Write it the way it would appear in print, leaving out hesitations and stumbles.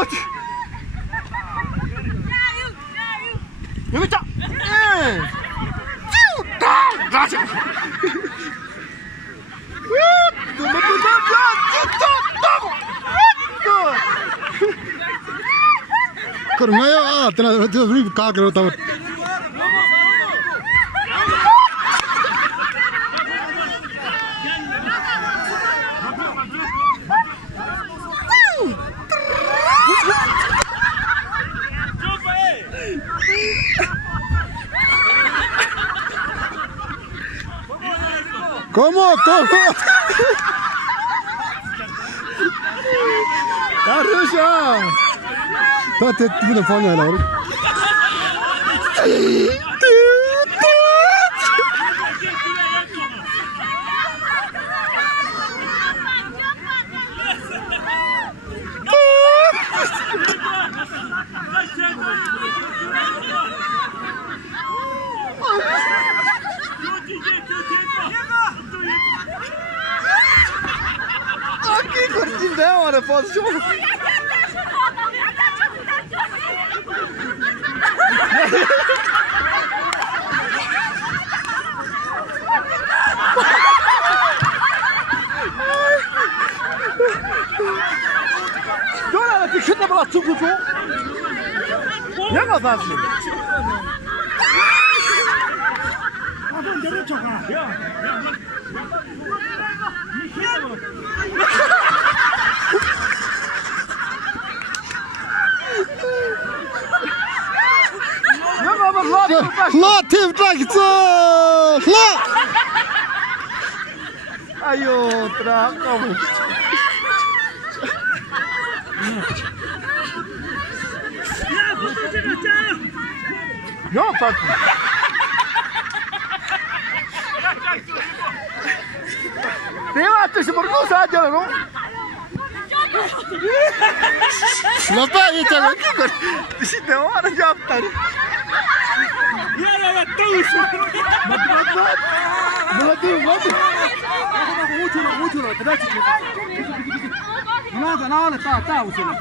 어디. 여기 있다. 쭉 가자. Kermayo ah, tenar tu beri kak kerana tahu. ¿Cómo? Carusha. Te tiene fondo de la hora. Aquí cortindeo na posição. Dona, que chute para tudo. Não faz. لا تفتح لا ايوه تراقب يا فاطمه ديما تشبرنو ساجلو لا بقى يتعمل كده تشد وانا جابتك يا توش موتوا تداتي انا تا وصل